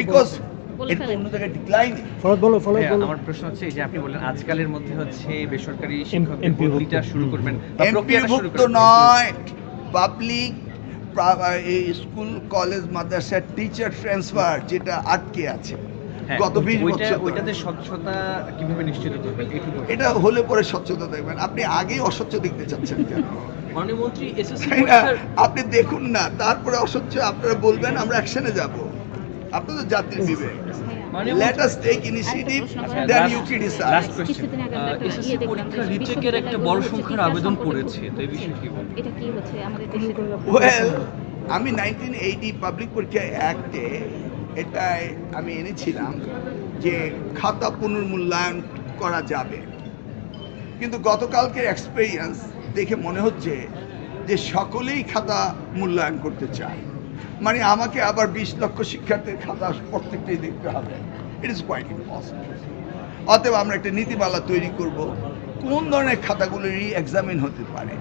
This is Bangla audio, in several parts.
বিকজ এটা অন্য জায়গায় ডিক্লাইন। আমার প্রশ্ন হচ্ছে এই যে আপনি বললেন আজকালের মধ্যে হচ্ছে বেসরকারি শিক্ষকদের এমপি ভর্তিটা শুরু করবেন বা প্রক্রিয়াটা শুরু এমপিভুক্ত করবেন। নয়, পাবলিক এই স্কুল কলেজ মাদ্রাসার টিচার ট্রান্সফার যেটা আটকে আছে হ্যাঁ, গত 20 বছর ধরে। ওইটাতে স্বচ্ছতা কিভাবে নিশ্চিত করবেন এইটুকু। এটা হলে পরে স্বচ্ছতা দেখবেন। আপনি আগেই অস্বচ্ছ দেখতে চাচ্ছেন কেন? মাননীয় মন্ত্রী এসএসসি তাই না? পরীক্ষার আপনি দেখুন না, তারপরে অস্বচ্ছ আপনারা বলবেন আমরা অ্যাকশনে যাব। আপনাদের জাতির বিবেক। মাননীয় Let us take initiative, then you criticize. Last question, SSC পরীক্ষার রিটেকের একটা বড় সংখ্যার আবেদন পড়েছে, তো এই বিষয়ে কি বলবেন? এটা কি হচ্ছে আমাদের দেশে? ওয়েল, আমি 1980 পাবলিক পরীক্ষা অ্যাক্টে এটাই আমি এনেছিলাম যে খাতা পুনর্মূল্যায়ন করা যাবে, কিন্তু গতকালকের এক্সপেরিয়েন্স দেখে মনে হচ্ছে যে সকলেই খাতা মূল্যায়ন করতে চায়। মানে আমাকে আবার 20 লক্ষ শিক্ষার্থীর খাতা প্রত্যেকটাই দেখতে হবে। It is quite impossible. অতএব আমরা একটা নীতিমালা তৈরি করব কোন ধরনের খাতাগুলো রি এক্সামিন হতে পারে।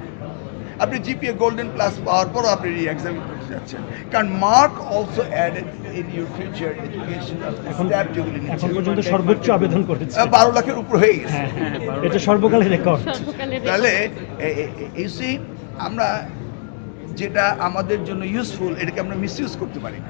আপনি জিপিএ গোল্ডেন প্লাস পাওয়ার পরও আপনি রি এক্সামিন করতে যাচ্ছেন, কারণ mark also added in your future educational step যেগুলি এখন পর্যন্ত সর্বোচ্চ আবেদন করেছে 12 লাখের উপর হয়ে গেছে। এটা সর্বকালের রেকর্ড। সর্বকালের তাহলে আমরা যেটা আমাদের জন্য ইউজফুল এটাকে আমরা মিসইউজ করতে পারি না।